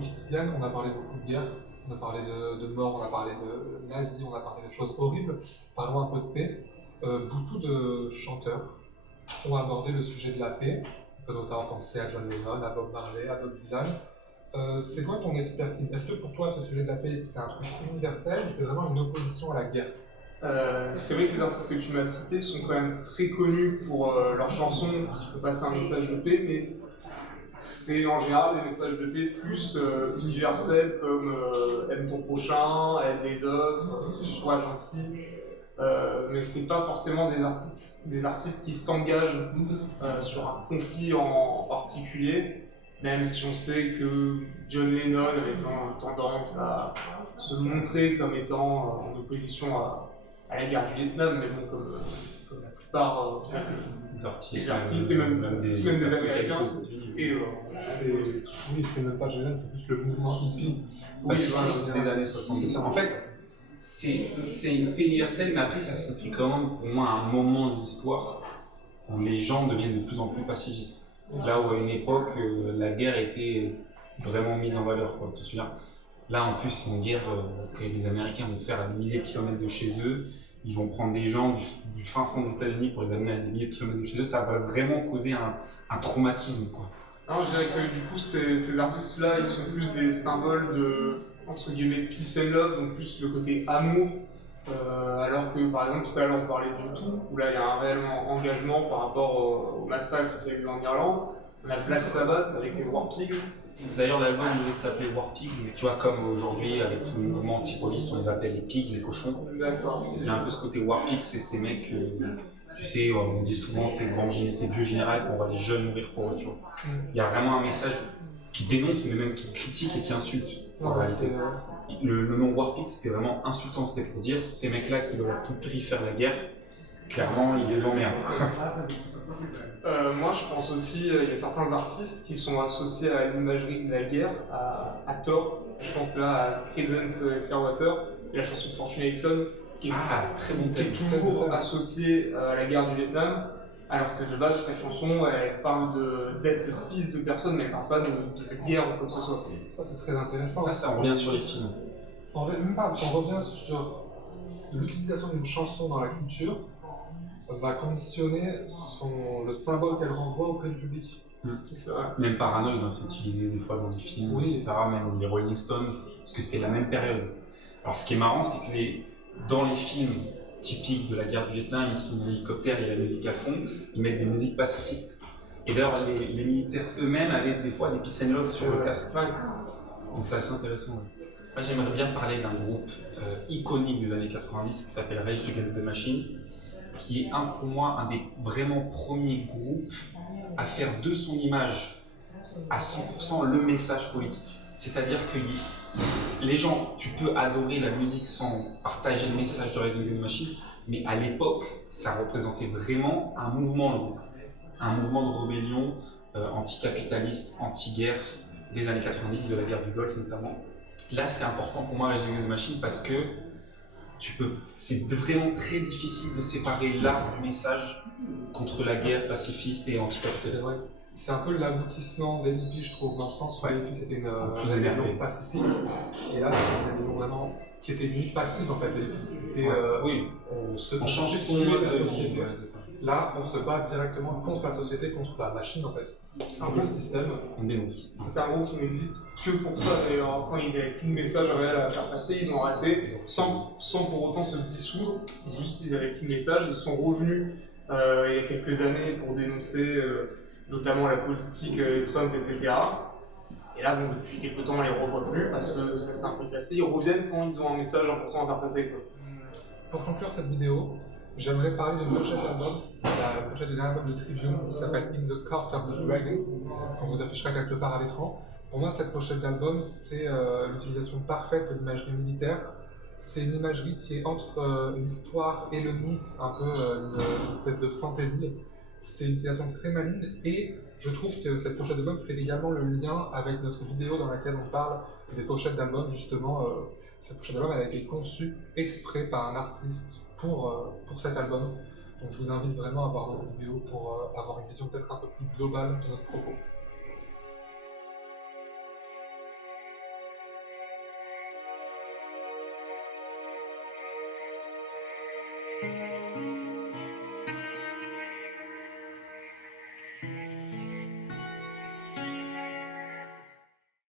quotidienne, on a parlé beaucoup de guerre, on a parlé de mort, on a parlé de nazis, on a parlé de choses horribles. Parlons un peu de paix. Beaucoup de chanteurs ont abordé le sujet de la paix. On peut notamment penser à John Lennon, à Bob Marley, à Bob Dylan. C'est quoi ton expertise? Est-ce que pour toi, ce sujet de la paix, c'est un truc universel ou c'est vraiment une opposition à la guerre? C'est vrai que les artistes que tu m'as cités sont quand même très connus pour leurs chansons qui font passer un message de paix, mais c'est en général des messages de paix plus universels comme aime ton prochain, aime les autres, sois gentil. Mais c'est pas forcément des artistes qui s'engagent sur un conflit en particulier, même si on sait que John Lennon avait tendance à se montrer comme étant en opposition à la guerre du Vietnam, mais bon, comme la plupart des artistes et même des Américains. Et, oui, c'est même pas John Lennon, c'est plus le mouvement hippie. Pacifiste des années 70. En fait, c'est une paix universelle, mais après ça s'inscrit quand même pour moi à un moment de l'histoire où les gens deviennent de plus en plus pacifistes. Là où à une époque, la guerre était vraiment mise en valeur, quoi, tu te souviens. Là en plus c'est une guerre que les Américains vont faire à des milliers de kilomètres de chez eux. Ils vont prendre des gens du fin fond des États-Unis pour les amener à des milliers de kilomètres de chez eux. Ça va vraiment causer un traumatisme, quoi. Non, je dirais que du coup ces artistes-là, ils sont plus des symboles de, entre guillemets, peace and love, donc plus le côté amour, alors que par exemple tout à l'heure on parlait du tout, où là il y a un réel engagement par rapport au massacre qu'il y a eu en Irlande. On a Black Sabbath avec les War Pigs. D'ailleurs l'album devait s'appeler War Pigs, mais tu vois comme aujourd'hui avec tout le mouvement anti-police on les appelle les pigs, les cochons. D'accord. Il y a un peu ce côté War Pigs, c'est ces mecs, tu sais, on dit souvent ces vieux généraux qu'on voit les jeunes mourir pour eux, tu vois. Il y a vraiment un message qui dénonce, mais même qui critique et qui insulte en réalité. Le nom War Pigs c'était vraiment insultant, c'était pour dire ces mecs-là qui veulent à tout prix faire la guerre, clairement ils les emmerdent. Moi je pense aussi, il y a certains artistes qui sont associés à l'imagerie de la guerre, à tort. Je pense là à Creedence Clearwater et la chanson Fortunate Son, qui est toujours associée à la guerre du Vietnam, alors que de base cette chanson elle parle d'être le fils de personne, mais elle parle pas de guerre ou quoi que ce soit. Ça c'est très intéressant. Ça revient sur les films. On revient sur l'utilisation d'une chanson dans la culture va conditionner le symbole qu'elle renvoie auprès du public. C'est vrai. Même Paranoid, c'est utilisé des fois dans des films, oui. etc. Même les Rolling Stones, parce que c'est la même période. Alors ce qui est marrant, c'est que dans les films typiques de la guerre du Vietnam, ils sont en hélicoptère, il y a la musique à fond, ils mettent des musiques pacifistes. Et d'ailleurs, les militaires eux-mêmes avaient des fois des peace and love sur le casque. Donc c'est assez intéressant. Ouais. Moi j'aimerais bien parler d'un groupe iconique des années 90 qui s'appelle Rage Against the Machine, qui est pour moi un des vraiment premiers groupes à faire de son image à 100% le message politique. C'est-à-dire que les gens, tu peux adorer la musique sans partager le message de Rage Against the Machine, mais à l'époque, ça représentait vraiment un mouvement de rébellion anticapitaliste, anti-guerre des années 90, de la guerre du Golfe notamment. Là, c'est important pour moi Rage Against the Machine parce que c'est vraiment très difficile de séparer l'art du message contre la guerre pacifiste et anticapitaliste. C'est vrai. C'est un peu l'aboutissement des hippies, je trouve, dans le sens où les hippies c'était une rébellion pacifique, et là c'est une rébellion vraiment qui était limite passive en fait. Les hippies, c'était on substituait la société. Là, on se bat directement contre la société, contre la machine en fait. C'est un peu le système. On dénonce. C'est un groupe qui n'existe que pour ça. D'ailleurs, quand ils n'avaient plus de message réel à faire passer, ils ont arrêté sans pour autant se dissoudre. Juste, ils n'avaient plus de message. Ils sont revenus il y a quelques années pour dénoncer notamment la politique Trump, etc. Et là, bon, depuis quelques temps, on les revoit plus parce que ça s'est un peu cassé. Ils reviennent quand ils ont un message important à faire passer. Pour conclure cette vidéo, j'aimerais parler d'une pochette d'album, c'est la pochette d'un album de Trivium qui s'appelle In the Court of the Dragon, qu'on vous affichera quelque part à l'écran. Pour moi, cette pochette d'album, c'est l'utilisation parfaite de l'imagerie militaire. C'est une imagerie qui est entre l'histoire et le mythe, un peu une espèce de fantaisie. C'est une utilisation très maligne et je trouve que cette pochette d'album fait également le lien avec notre vidéo dans laquelle on parle des pochettes d'albums. Justement, cette pochette d'album elle a été conçue exprès par un artiste pour cet album. Donc je vous invite vraiment à voir notre vidéo pour avoir une vision peut-être un peu plus globale de notre propos.